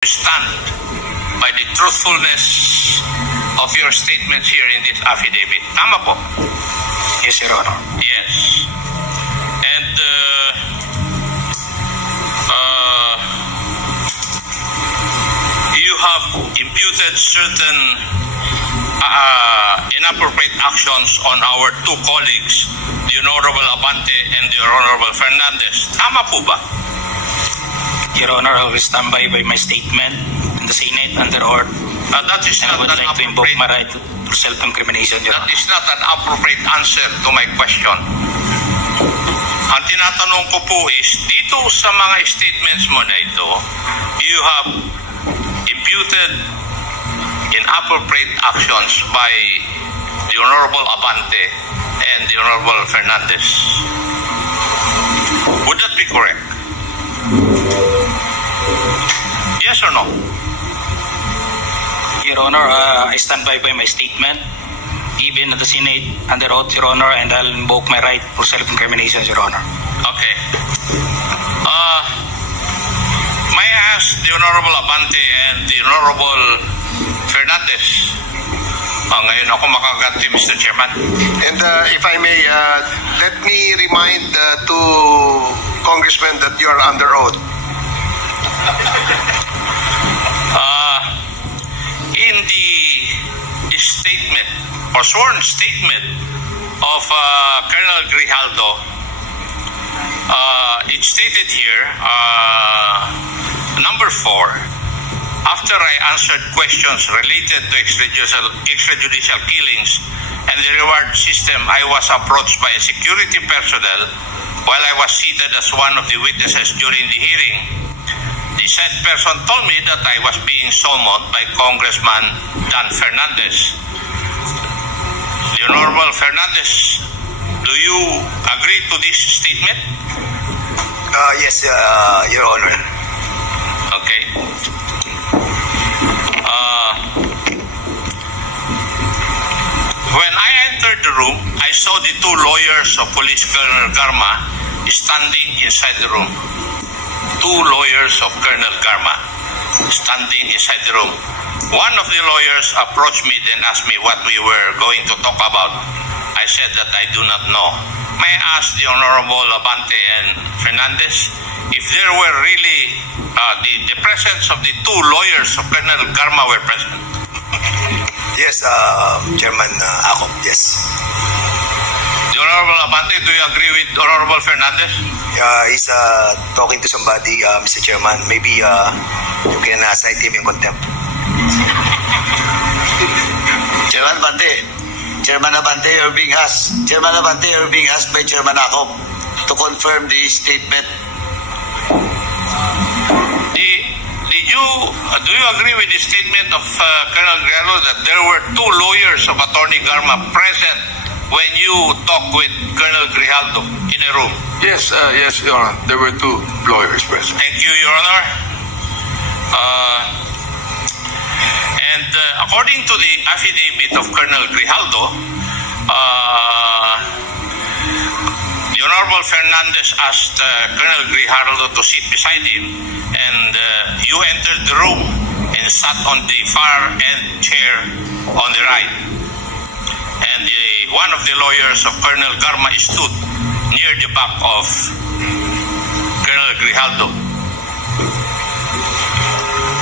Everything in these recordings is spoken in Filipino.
stand by the truthfulness of your statements here in this affidavit. Tama po? Yes, Your Honor. Yes. And you have imputed certain inappropriate actions on our two colleagues, the Honorable Abante and the Honorable Fernandez. Tama po ba? Your Honor, I will stand by my statement in the Senate under oath. That is And I not would an like to invoke appropriate. my right to self-incrimination, Your That Honor. is not an appropriate answer to my question. Ang tinatanong ko po is, dito sa mga statements mo na ito, you have imputed inappropriate actions by the Honorable Abante and the Honorable Fernandez. Would that be correct? Yes or no? Your Honor, I stand by my statement, even at the Senate under oath, Your Honor, and I'll invoke my right for self-incrimination, Your Honor. Okay. May I ask the Honorable Abante and the Honorable Fernandez? Ngayon ako makaganti, Mr. Chairman. And if I may, let me remind two congressmen that you are under oath. In the statement or sworn statement of Colonel Grijaldo, it stated here, number 4, after I answered questions related to extrajudicial killings and the reward system, I was approached by a security personnel while I was seated as one of the witnesses during the hearing. The said person told me that I was being summoned by Congressman Dan Fernandez. The Honorable Fernandez, do you agree to this statement? Yes, Your Honor. Okay. When I entered the room, I saw the two lawyers of Police Colonel Garma standing inside the room. Two lawyers of Colonel Garma standing inside the room. One of the lawyers approached me and asked me what we were going to talk about. I said that I do not know. May I ask the Honorable Abante and Fernandez if there were really the presence of the two lawyers of Colonel Garma were present? Yes, Chairman Acop, yes. The Honorable Abante, do you agree with Honorable Fernandez? He's talking to somebody, Mr. Chairman. Maybe you can cite him in contempt. Chairman Abante, you're being asked. Chairman Abante, you're being asked by Chairman Acop to confirm the statement. Do you agree with the statement of Colonel Guerrero that there were two lawyers of Attorney Garma present when you talked with Colonel Grijaldo in a room? Yes, Your Honor. There were two lawyers present. Thank you, Your Honor. And according to the affidavit of Colonel Grijaldo, the Honorable Fernandez asked Colonel Grijaldo to sit beside him, and you entered the room and sat on the far end chair on the right. And one of the lawyers of Colonel Garma stood near the back of Colonel Grijaldo.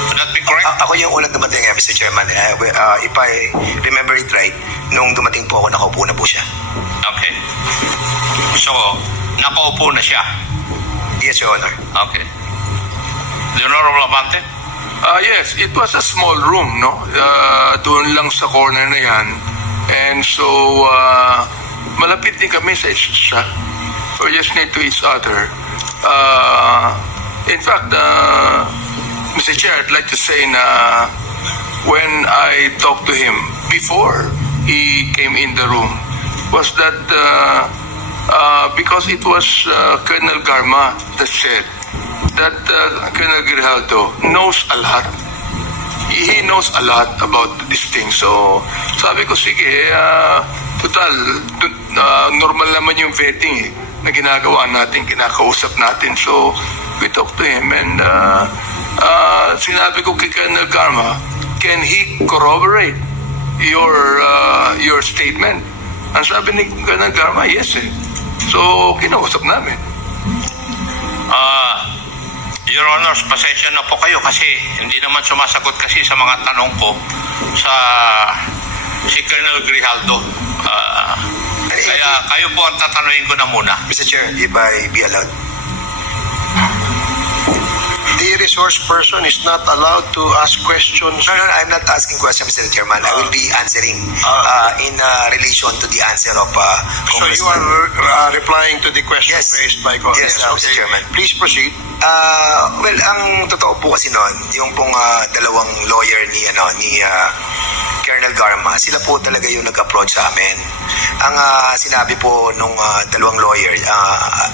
Would that be correct? Ako yung unang dumating, Mr. Chairman. If I remember it right, nung dumating po ako, nakaupo na po siya. Okay. So, nakaupo na siya? Yes, Your Honor. Okay. The Honorable Abante? Yes, it was a small room, no? Doon lang sa corner na yan. And so, malapit din kami sa isa. We're just near to each other. In fact, Mr. Chair, I'd like to say na when I talked to him before he came in the room, was that because it was Colonel Garma that said that Colonel Grijaldo knows a lot. He knows a lot about this thing. So, sabi ko, sige, total, normal naman yung vetting na ginagawa natin, kinakausap natin. So, we talked to him and sinabi ko kay Colonel Garma, can he corroborate your statement? Ang sabi ni Colonel Garma, yes eh. So, kinausap namin. Your Honors, pasensya na po kayo kasi hindi naman sumasagot kasi sa mga tanong ko sa si Colonel Grijaldo. Kaya kayo po ang tatanungin ko na muna. Mr. Chair, if I be allowed. The resource person is not allowed to ask questions. No, I'm not asking questions, Mr. Chairman. I will be answering in relation to the answer of So you are replying to the question raised by Congress. Yes, Mr. Chairman. Please proceed. Well, ang totoo po kasi noon, yung pong dalawang lawyer ni Colonel Garma, sila po talaga yung nag-approach sa amin. Ang sinabi po nung dalawang lawyer,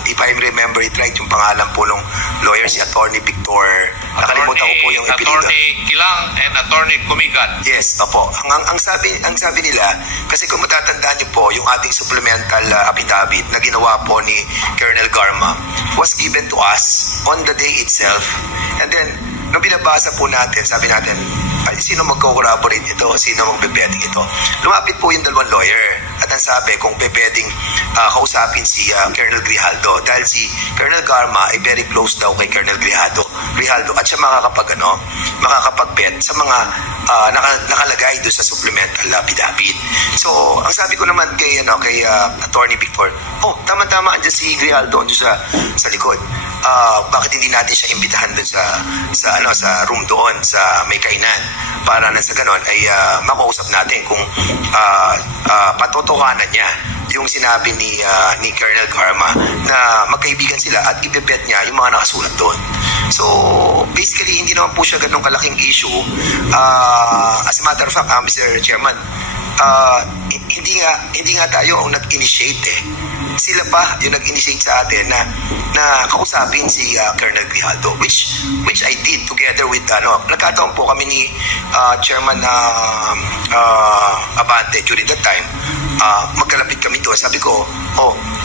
if I remember it right, yung pangalan po nung lawyer, si Attorney Victor, nakalimutan ko po yung ipilido. Attorney Kilang and Attorney Kumigat. Yes, opo. Ang sabi nila, kasi kung matatandaan niyo po, yung ating supplemental affidavit na ginawa po ni Colonel Garma was given to us on the day itself. And then, nung binabasa po natin, sabi natin, ay, sino mag-corroborate ito? Sino magbe-betting ito? Lumapit po yung dalawang lawyer. At ang sabi, kung pwedeng kausapin si Colonel Grijaldo. Dahil si Colonel Garma ay very close daw kay Colonel Grijaldo. At siya makakapag-bet sa mga nakalagay doon sa supplemental affidavit. So, ang sabi ko naman kay Attorney Victor, tama-tama, andyan si Grijaldo andyan sa likod. Bakit hindi natin siya imbitahan doon sa room doon sa may kainan para na sa ganon ay makausap natin kung patotohanan niya yung sinabi ni Colonel Garma na magkaibigan sila at ibebet niya yung mga nakasulat doon. So, basically, hindi naman po siya ganong kalaking issue. As a matter of fact, Mr. Chairman, hindi nga tayo ang nag-initiate eh. Sila pa yung nag-initiate sa atin na kausapin si Colonel Grijaldo, which I did together with nagkataon po kami ni Chairman Abante during that time. Magkalapit kami doon. Sabi ko,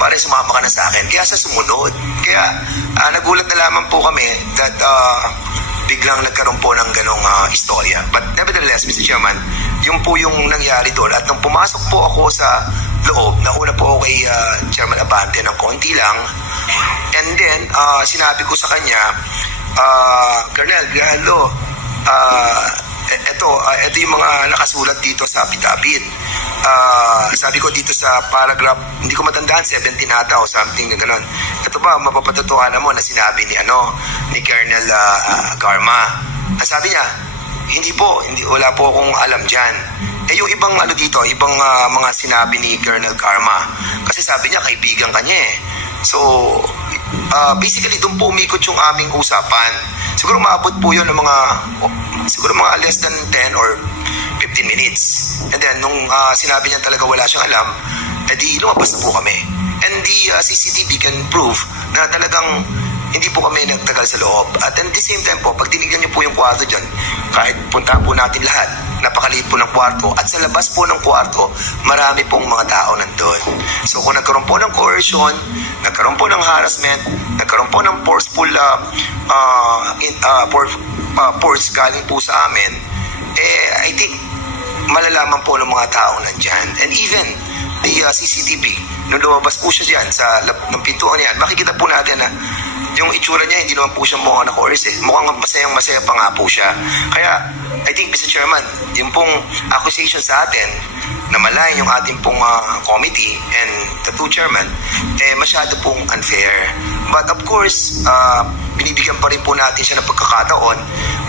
pare, sumama ka na sa akin. Kaya sa sumunod. Kaya nagulat na lamang po kami that biglang nagkaroon po ng ganong istorya. But nevertheless, Mr. Chairman, yung po yung nangyari doon. At nung pumasok po ako sa loob, nauna po ako kay Chairman Abante ng konti lang. And then, sinabi ko sa kanya, Colonel Grijaldo, ito yung mga nakasulat dito sa affidavit. Sabi ko dito sa paragraph, hindi ko matandaan, 17 ata o something na gano'n. Ito ba, mapapatotohanan mo na sinabi ni Colonel Garma. Sabi niya, wala po akong alam dyan. Yung ibang dito, ibang mga sinabi ni Colonel Garma. Kasi sabi niya, kaibigan kanya eh. So, basically, doon po umikot yung aming usapan. Siguro maabot po yun ng mga less than 10 or 15 minutes. And then, nung sinabi niya talaga wala siyang alam, edi lumabas na po kami. And the CCTV can prove na talagang hindi po kami nagtagal sa loob. At at the same time po, pag tinignan niyo po yung kwarto dyan, kahit puntahan po natin lahat, napakaliit po ng kwarto. At sa labas po ng kwarto, marami pong mga tao nandun. So kung nagkaroon po ng coercion, nagkaroon po ng harassment, nagkaroon po ng forceful force galing po sa amin, I think malalaman po ng mga tao nandyan. And even the CCTV, nung lumabas po siya dyan sa ng pintuan niyan, makikita po natin na yung itsura niya, hindi naman po siya mukhang na-coerce eh. Mukhang masayang-masaya pa nga po siya. Kaya, I think, Mr. Chairman, yung pong accusation sa atin na malayan yung ating pong committee and the two chairman, masyado pong unfair. But of course, binibigyan pa rin po natin siya ng pagkakataon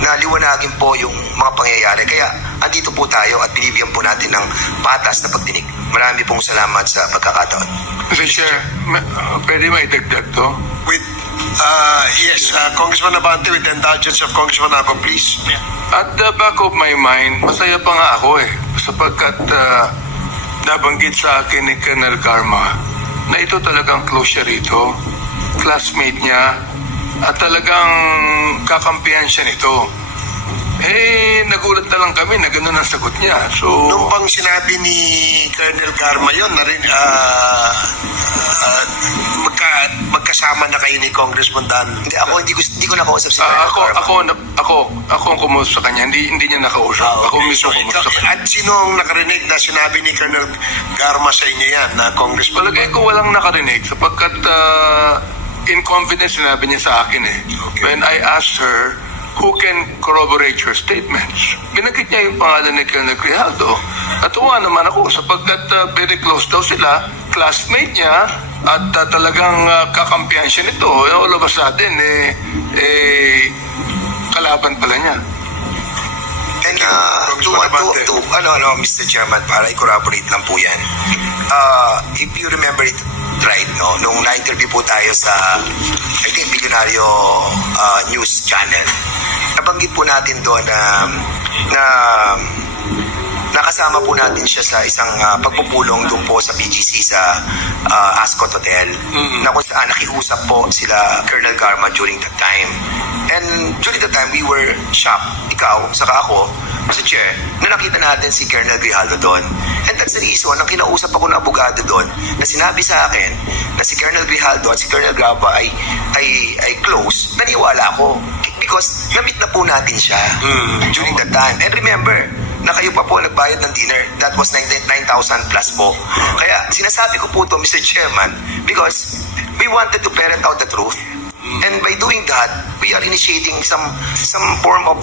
na liwanagin po yung mga pangyayari. Kaya, andito po tayo at binibigyan po natin ng patas na pagdinig. Marami pong salamat sa pagkakataon. Mr. Chair, pwede may dagdag to? Yes, Congressman Abante, with the indulgence of Congressman Ako, please. At the back of my mind, masaya pa nga ako sapagkat nabanggit sa akin ni Colonel Garma na ito talagang close siya rito, classmate niya, at talagang kakampihan siya nito. nagulat na lang kami na gano'n ang sagot niya. So, Nung bang sinabi ni Colonel Garma yun, magkasama na kayo ni Congressman Dan? Hindi ko nakausap si Colonel Garma. ako ang kumusta sa kanya. Hindi niya nakausap. Ako mismo kumusta sa kanya. At sino ang nakarinig na sinabi ni Colonel Garma sa inyo yan, na Congressman? Palagay ko walang nakarinig sapagkat in confidence sinabi niya sa akin eh. Okay. When I asked her, who can corroborate your statements? Binanggit niya yung pangalan ni Colonel Grijaldo. At uwa naman ako sapagkat very close daw sila, classmate niya, at talagang kakampihan siya nito. All of a sudden, kalaban pala niya. And Mr. Chairman, para i-corroborate lang po yan. If you remember it right, no, nung na-interview po tayo sa, I think, Bilyonaryo News Channel, nabanggit po natin doon na nakasama po natin siya sa isang pagpupulong doon po sa BGC sa Ascot Hotel, na kung saan nakiusap po sila Colonel Garma during that time. And during that time, we were shocked, ikaw, saka ako, Mr. Chair, na nakita natin si Colonel Grijaldo doon. And that's the reason, nang kinausap ako ng abogado doon, na sinabi sa akin na si Colonel Grijaldo at si Colonel Garma ay close, naniwala ako. Because na-meet na po natin siya during that time. And remember, na kayo pa po nagbayad ng dinner. That was 9,000 plus po. Kaya sinasabi ko po to, Mr. Chairman, because we wanted to ferret out the truth. And by doing that, we are initiating some form of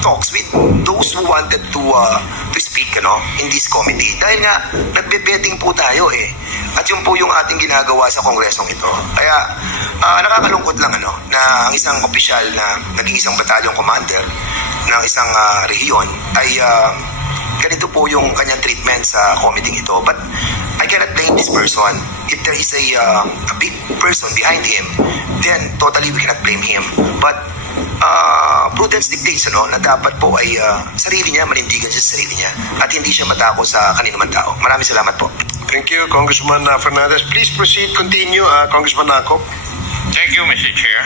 talks with those who wanted to speak, in this committee. Dahil nga nagbe-betting po tayo eh. At yun po yung ating ginagawa sa kongresong ito. Kaya nakakalungkot lang na ang isang opisyal na naging isang battalion commander ng isang rehiyon ay ganito po yung kanyang treatment sa committee ito. But I cannot blame this person. If there is a big person behind him, then totally we cannot blame him. But prudence dictates na dapat po ay sarili niya, manindigan siya sa sarili niya at hindi siya matako sa kaninuman tao. Maraming salamat po. Thank you, Congressman Fernandez. Please proceed, continue, Congressman Nakop. Thank you, Mr. Chair.